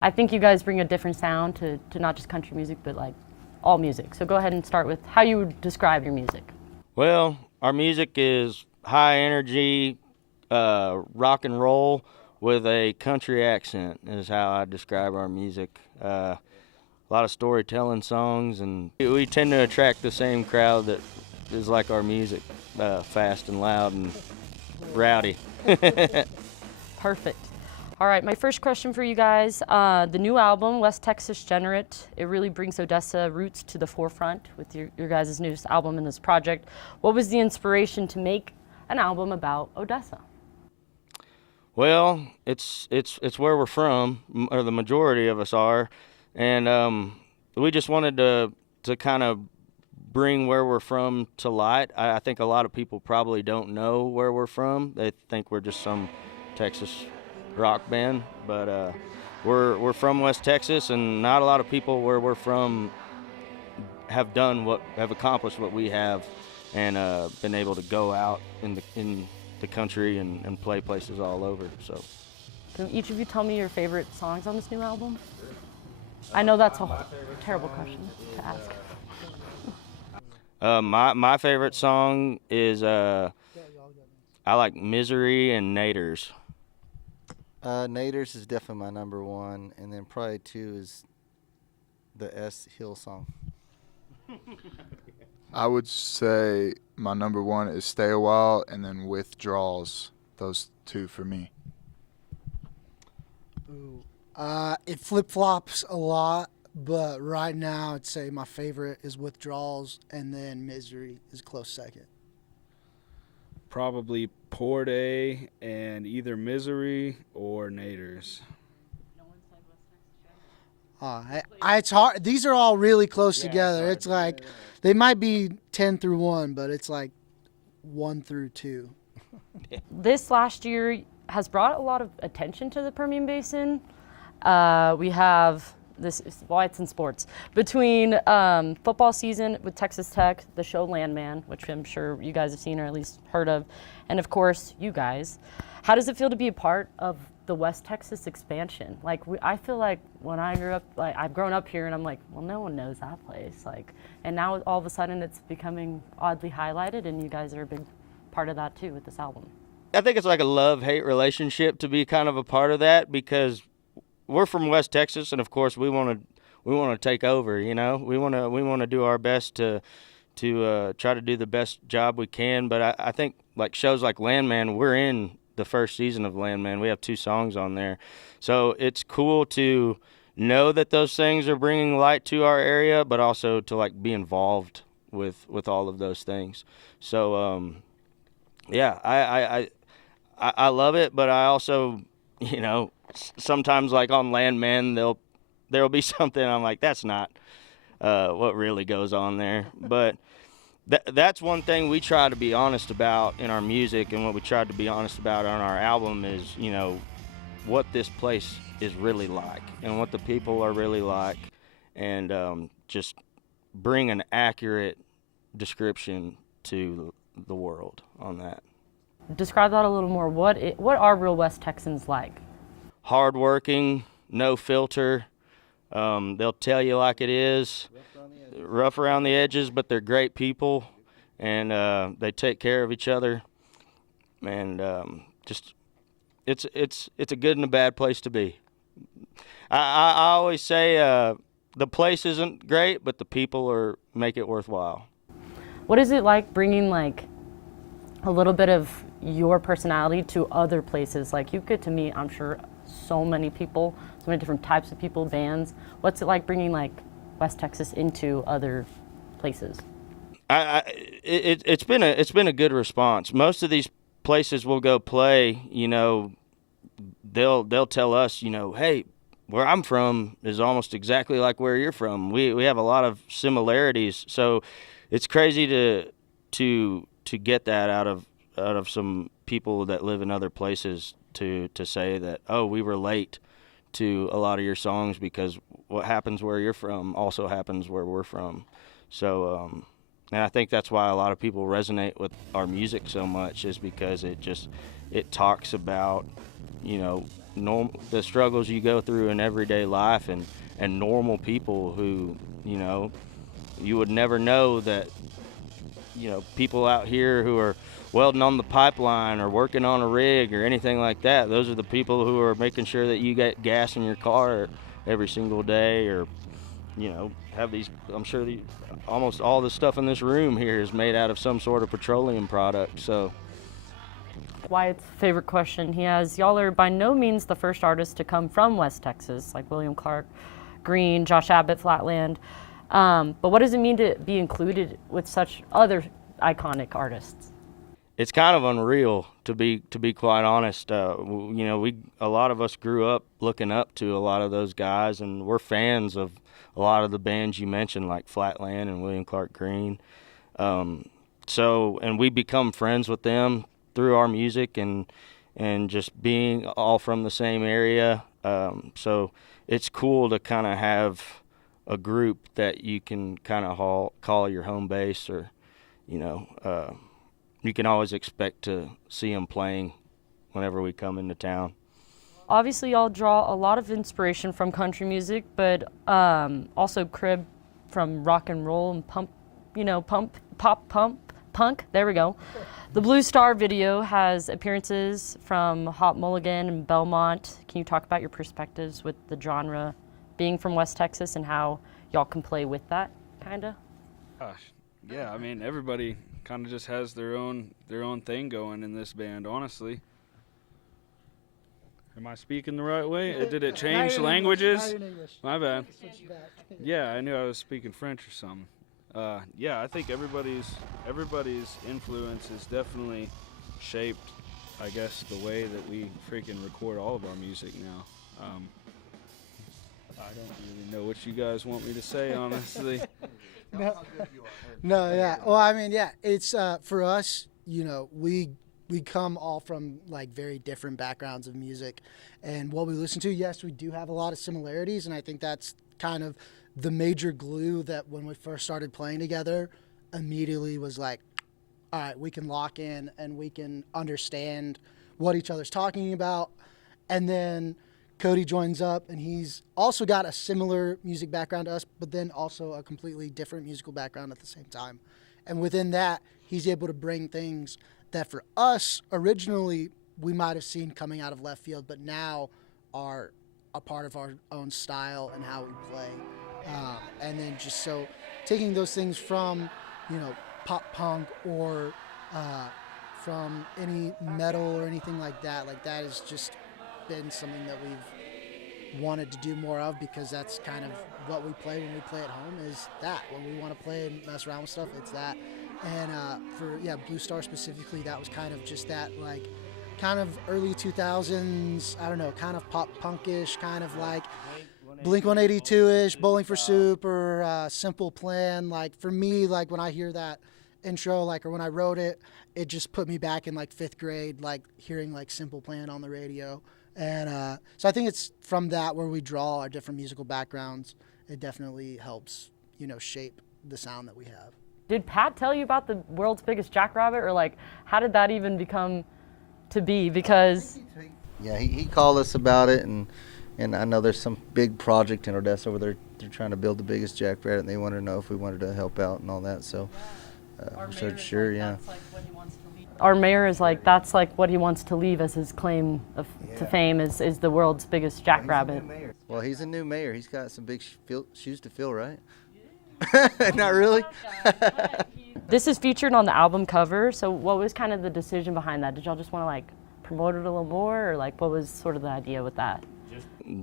I think you guys bring a different sound to not just country music, but like all music. So go ahead and start with how you would describe your music. Well, our music is high energy, rock and roll with a country accent is how I describe our music. A lot of storytelling songs, and we tend to attract the same crowd that is like our music, fast and loud and rowdy. Perfect. All right, my first question for you guys. The new album, West Texas Generate, it really brings Odessa roots to the forefront with your guys' newest album in this project. What was the inspiration to make an album about Odessa? Well, it's where we're from, or the majority of us are, and we just wanted to kind of bring where we're from to light. I think a lot of people probably don't know where we're from. They think we're just some Texas rock band, but we're from West Texas, and not a lot of people where we're from have accomplished what we have, and been able to go out in the country and play places all over. So, Can each of you tell me your favorite songs on this new album? I know that's a terrible question to ask. my favorite song is I like Misery and Naders. Naders is definitely my number one, and then probably two is the S Hill song. I would say my number one is Stay a While and then Withdrawals. Those two for me. Ooh. It flip flops a lot, but right now I'd say my favorite is Withdrawals, and then Misery is a close second. Probably Poor Day and either Misery or Naders. It's hard. These are all really close together. It's like they might be 10 through 1, but it's like 1 through 2. This last year has brought a lot of attention to the Permian Basin. We have this, well, it's in sports. Between football season with Texas Tech, the show Landman, which I'm sure you guys have seen or at least heard of, and of course, you guys. How does it feel to be a part of the West Texas expansion? Like, I feel like when I grew up, like I've grown up here, and I'm like, well, no one knows that place. Like, and now all of a sudden it's becoming oddly highlighted, and you guys are a big part of that too with this album. I think it's like a love-hate relationship to be kind of a part of that, because we're from West Texas, and of course we want to take over. You know, we want to do our best to try to do the best job we can. But I think like shows like Landman, we're in the first season of Landman. We have 2 songs on there, so it's cool to know that those things are bringing light to our area, but also to like be involved with all of those things. So yeah, I love it, but I also, you know, sometimes like on Landman, there'll be something I'm like, that's not what really goes on there. But that's one thing we try to be honest about in our music, and what we tried to be honest about on our album is, you know, what this place is really like and what the people are really like, and just bring an accurate description to the world on that. Describe that a little more. What are real West Texans like? Hardworking, no filter. They'll tell you like it is. Rough around the edges, but they're great people, and they take care of each other. And just, it's a good and a bad place to be. I always say the place isn't great, but the people make it worthwhile. What is it like bringing like a little bit of your personality to other places? Like, you get to meet, I'm sure, so many people, so many different types of people, bands. What's it like bringing like West Texas into other places? It's been a good response. Most of these places we'll go play, you know, they'll tell us, you know, hey, where I'm from is almost exactly like where you're from. We have a lot of similarities, so it's crazy to get that out of some people that live in other places, to say that, oh, we relate to a lot of your songs, because what happens where you're from also happens where we're from. So and I think that's why a lot of people resonate with our music so much, is because it talks about, you know, the struggles you go through in everyday life, and normal people who, you would never know that, people out here who are welding on the pipeline or working on a rig or anything like that, those are the people who are making sure that you get gas in your car every single day, or, have these, I'm sure almost all the stuff in this room here is made out of some sort of petroleum product, so. Wyatt's favorite question he has, y'all are by no means the first artists to come from West Texas, like William Clark, Green, Josh Abbott, Flatland. But what does it mean to be included with such other iconic artists? It's kind of unreal, to be quite honest. A lot of us grew up looking up to a lot of those guys, and we're fans of a lot of the bands you mentioned, like Flatland and William Clark Green. And we become friends with them through our music and just being all from the same area. So it's cool to kind of have a group that you can kind of call your home base, or, you can always expect to see them playing whenever we come into town. Obviously, y'all draw a lot of inspiration from country music, but also crib from rock and roll and punk. There we go. The Blue Star video has appearances from Hot Mulligan and Belmont. Can you talk about your perspectives with the genre being from West Texas and how y'all can play with that, kind of? Gosh, yeah. I mean, everybody kind of just has their own thing going in this band. Honestly, am I speaking the right way? Did it change languages? My bad. Yeah, I knew I was speaking French or something. Yeah, I think everybody's influence is definitely shaped, I guess, the way that we freaking record all of our music now. I don't really know what you guys want me to say, honestly. No, yeah. Well, I mean, yeah, it's for us, we come all from like very different backgrounds of music, and what we listen to, yes, we do have a lot of similarities, and I think that's kind of the major glue that when we first started playing together immediately was like, all right, we can lock in and we can understand what each other's talking about. And then Cody joins up, and he's also got a similar music background to us, but then also a completely different musical background at the same time. And within that, he's able to bring things that for us originally we might have seen coming out of left field, but now are a part of our own style and how we play. And then just so taking those things from, pop punk or from any metal or anything like that has just been something that we've wanted to do more of, because that's kind of what we play when we play at home, is that. When we want to play and mess around with stuff, it's that. And for Blue Star specifically, that was kind of just that, like, kind of early 2000s, I don't know, kind of pop punkish, kind of like Blink-182-ish, Bowling for Soup, or Simple Plan. Like, for me, like, when I hear that intro, like, or when I wrote it, it just put me back in like 5th grade, like hearing like Simple Plan on the radio. And so I think it's from that where we draw our different musical backgrounds. It definitely helps, shape the sound that we have. Did Pat tell you about the world's biggest jackrabbit, or like, how did that even become to be? Because yeah, he called us about it, and I know there's some big project in Odessa where they're trying to build the biggest jackrabbit, and they wanted to know if we wanted to help out and all that. So we said sure, yeah. Our mayor is like, that's like what he wants to leave as his claim to fame is the world's biggest jackrabbit. Well, he's a new mayor. He's got some big shoes to fill, right? Not really. This is featured on the album cover. So what was kind of the decision behind that? Did y'all just want to like promote it a little more, or like what was sort of the idea with that?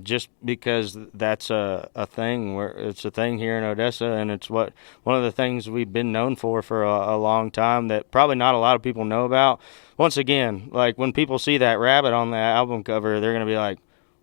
Just because that's a thing, where it's a thing here in Odessa, and it's one of the things we've been known for a long time that probably not a lot of people know about. Once again, like when people see that rabbit on the album cover, they're gonna be like,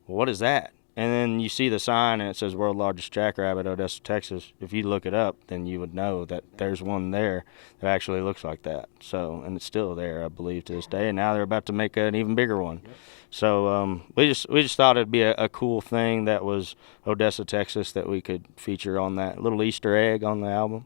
well, what is that? And then you see the sign and it says World Largest Jackrabbit, Odessa, Texas. If you look it up, then you would know that there's one there that actually looks like that. So, and it's still there, I believe, to this day. And now they're about to make an even bigger one. Yep. So we just thought it'd be a cool thing that was Odessa, Texas, that we could feature on that little Easter egg on the album.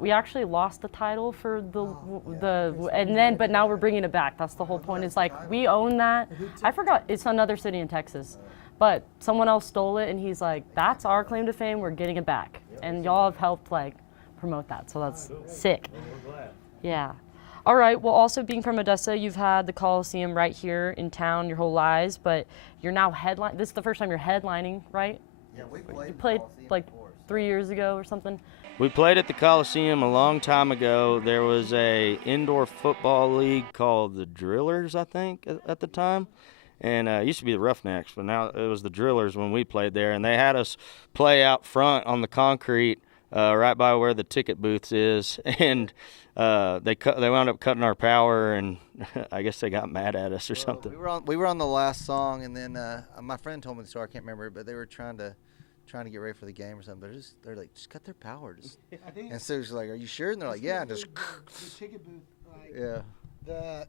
We actually lost the title for but now we're bringing it back. That's the whole point. It's like we own that. I forgot. It's another city in Texas, but someone else stole it, and he's like, "That's our claim to fame. We're getting it back." And y'all have helped like promote that, so that's sick. Yeah. All right. Well, also being from Odessa, you've had the Coliseum right here in town your whole lives, but you're now headline. This is the first time you're headlining, right? Yeah, we played. You played like 3 years ago or something. We played at the Coliseum a long time ago. There was a indoor football league called the Drillers, I think, at the time. And it used to be the Roughnecks, but now it was the Drillers when we played there. And they had us play out front on the concrete right by where the ticket booths is. And they wound up cutting our power, and I guess they got mad at us or something. We were on the last song, and then my friend told me the story. I can't remember it, but they were trying to get ready for the game or something. They're like, just cut their power. And so it's like, are you sure? And they're like, yeah. And just the ticket booth. yeah.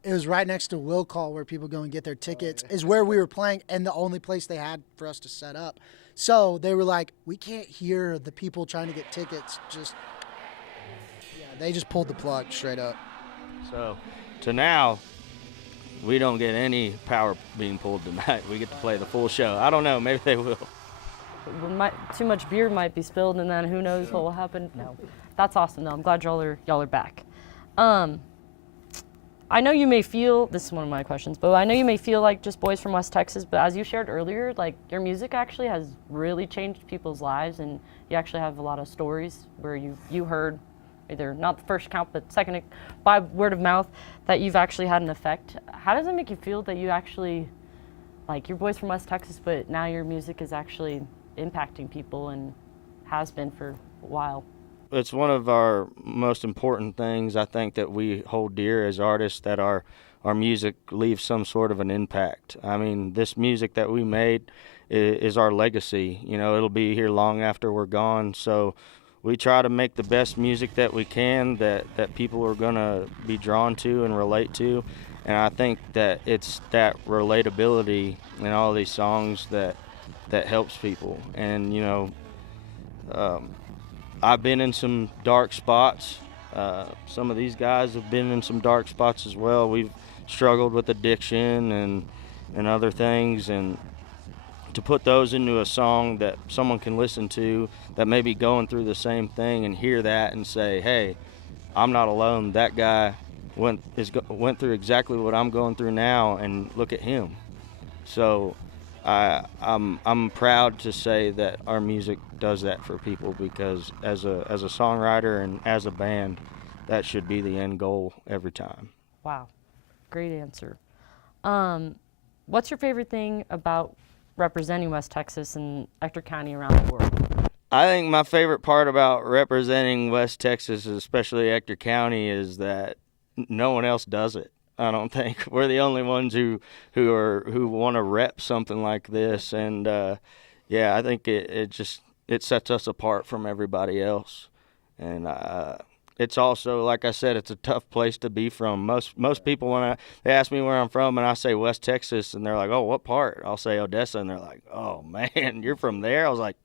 It was right next to Will Call where people go and get their tickets. Is where we were playing, and the only place they had for us to set up. So they were like, we can't hear the people trying to get tickets. They just pulled the plug straight up. So to now, we don't get any power being pulled tonight. We get to play the full show. I don't know. Maybe they will. Too much beer might be spilled, and then who knows what will happen. No, that's awesome though. I'm glad y'all are back. I know you may feel, this is one of my questions, but I know you may feel like just boys from West Texas, but as you shared earlier, like your music actually has really changed people's lives, and you actually have a lot of stories where you heard either not the first account, but second by word of mouth that you've actually had an effect. How does it make you feel that you actually, like, you're boys from West Texas, but now your music is actually impacting people and has been for a while? It's one of our most important things, I think, that we hold dear as artists, that our music leaves some sort of an impact. I mean, this music that we made is our legacy. You know, it'll be here long after we're gone. So we try to make the best music that we can that people are going to be drawn to and relate to. And I think that it's that relatability in all these songs that helps people. And, you know, I've been in some dark spots. Some of these guys have been in some dark spots as well. We've struggled with addiction and other things, and to put those into a song that someone can listen to that may be going through the same thing and hear that and say, hey, I'm not alone. That guy went through exactly what I'm going through now, and look at him. So I'm proud to say that our music does that for people, because as a songwriter and as a band, that should be the end goal every time. Wow, great answer. What's your favorite thing about representing West Texas and Ector County around the world? I think my favorite part about representing West Texas, especially Ector County, is that no one else does it. I don't think we're the only ones who want to rep something like this, and I think it sets us apart from everybody else. And it's also, like I said, it's a tough place to be from. Most people, when they ask me where I'm from and I say West Texas, and they're like, oh, what part? I'll say Odessa, and they're like, oh man, you're from there? I was like,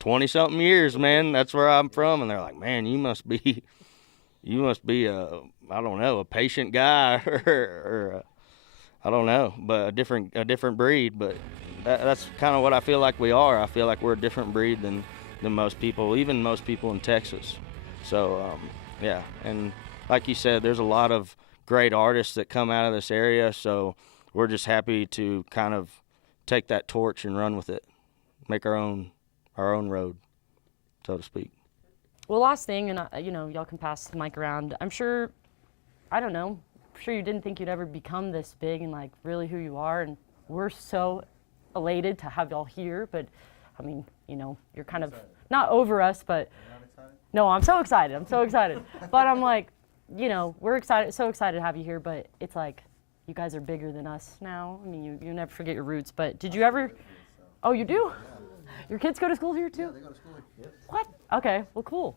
20-something years, man. That's where I'm from. And they're like, man, you must be I don't know, a patient guy or I don't know, but a different breed. But that's kind of what I feel like we are. I feel like we're a different breed than most people, even most people in Texas. So, and like you said, there's a lot of great artists that come out of this area, so we're just happy to kind of take that torch and run with it, make our own road, so to speak. Well, last thing, and y'all can pass the mic around. I'm sure you didn't think you'd ever become this big and like really who you are, and we're so elated to have y'all here. But I mean, you're kind of not over us, but no, I'm so excited. But I'm like, we're excited, so excited to have you here. But it's like, you guys are bigger than us now. I mean, you never forget your roots. But did you ever? Oh, you do? Your kids go to school here too? Yeah, they go to school here. What? Okay, well, cool.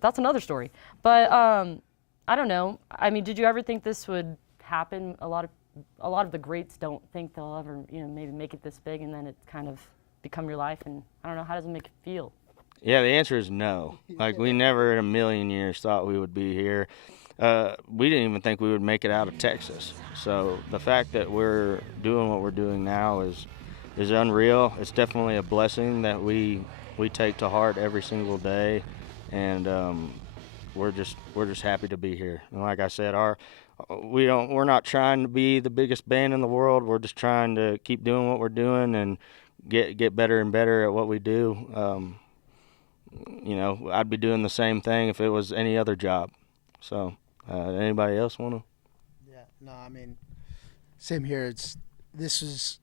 That's another story. But I don't know. I mean, did you ever think this would happen? A lot of the greats don't think they'll ever, maybe make it this big, and then it's kind of become your life. And I don't know, how does it make you feel? Yeah, the answer is no. Like, we never in a million years thought we would be here. We didn't even think we would make it out of Texas. So the fact that we're doing what we're doing now is unreal. It's definitely a blessing that we take to heart every single day, and we're just happy to be here. And like I said, we're not trying to be the biggest band in the world. We're just trying to keep doing what we're doing and get better and better at what we do. I'd be doing the same thing if it was any other job. So, anybody else want to? Yeah, no, I mean, same here. This is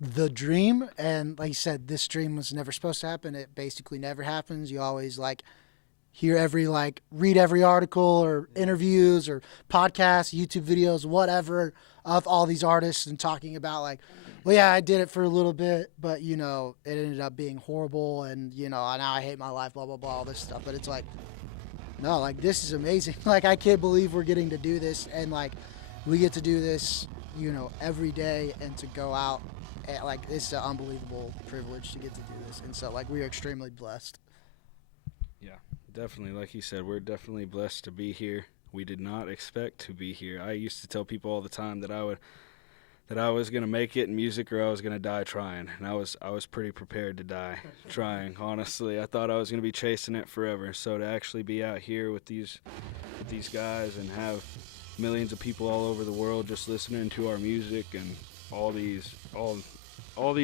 the dream, and like you said, this dream was never supposed to happen. It basically never happens. You always read every article or interviews or podcasts, YouTube videos, whatever, of all these artists and talking about well, yeah, I did it for a little bit, but it ended up being horrible, and now I hate my life, blah blah blah, all this stuff. But it's no, this is amazing. I can't believe we're getting to do this, and we get to do this, every day, and to go out, and, it's an unbelievable privilege to get to do this, and so we are extremely blessed. Yeah, definitely. Like you said, we're definitely blessed to be here. We did not expect to be here. I used to tell people all the time that I was gonna make it in music or I was gonna die trying, and I was pretty prepared to die trying. Honestly, I thought I was gonna be chasing it forever. So to actually be out here with these guys and have millions of people all over the world just listening to our music and all these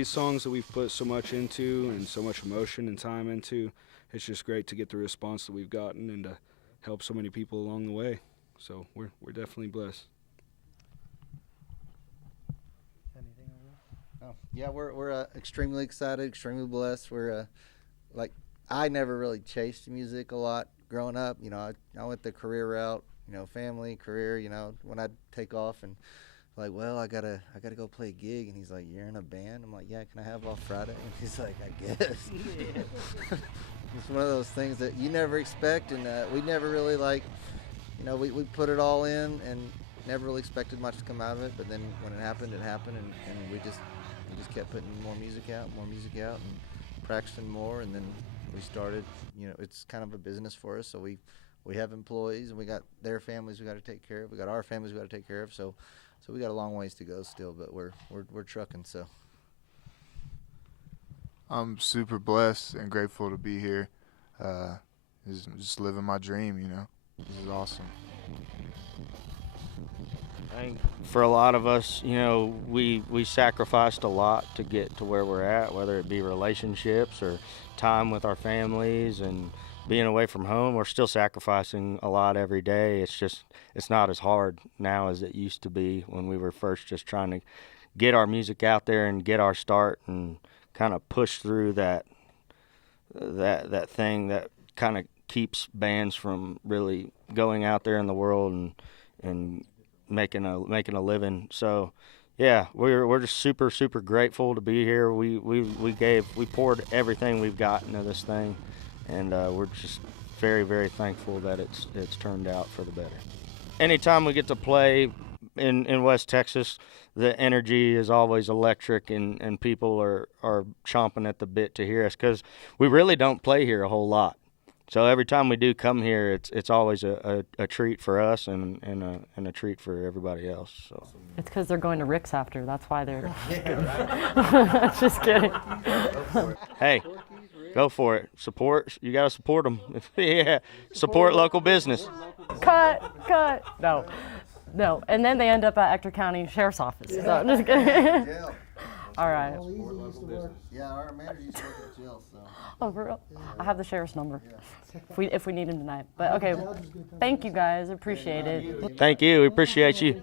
songs that we've put so much into and so much emotion and time into, it's just great to get the response that we've gotten and to help so many people along the way. So we're definitely blessed. Oh, yeah, we're extremely excited, extremely blessed. We're I never really chased music a lot growing up. I went the career route. Family, career. When I'd take off and well, I gotta go play a gig, and he's like, "You're in a band?" I'm like, "Yeah, can I have off Friday?" And he's like, "I guess." It's one of those things that you never expect, and we never really we put it all in and never really expected much to come out of it. But then when it happened, and we just kept putting more music out, and practicing more, and then we started. It's kind of a business for us, so we have employees, and we got their families we got to take care of. We got our families we got to take care of. So we got a long ways to go still, but we're trucking. So I'm super blessed and grateful to be here. Just living my dream, This is awesome. I think for a lot of us, we sacrificed a lot to get to where we're at, whether it be relationships or time with our families and being away from home. We're still sacrificing a lot every day. It's not as hard now as it used to be when we were first just trying to get our music out there and get our start and kind of push through that thing that kind of keeps bands from really going out there in the world and making a living. So yeah, we're just super grateful to be here. We poured everything we've got into this thing, and we're just very thankful that it's turned out for the better. Anytime we get to play in West Texas, the energy is always electric, and people are chomping at the bit to hear us, because we really don't play here a whole lot. So every time we do come here, it's always a treat for us and a treat for everybody else. So It's because they're going to Rick's after. That's why they're. Just kidding. hey, go for it. Support. You gotta support them. Yeah, support local business. Cut. No. And then they end up at Ector County Sheriff's Office. So I'm just kidding. All right. yeah, our manager used to work at jail, so. Oh, for real? I have the sheriff's number. If we need him tonight. But okay, thank you guys. Appreciate it. Thank you. We appreciate you.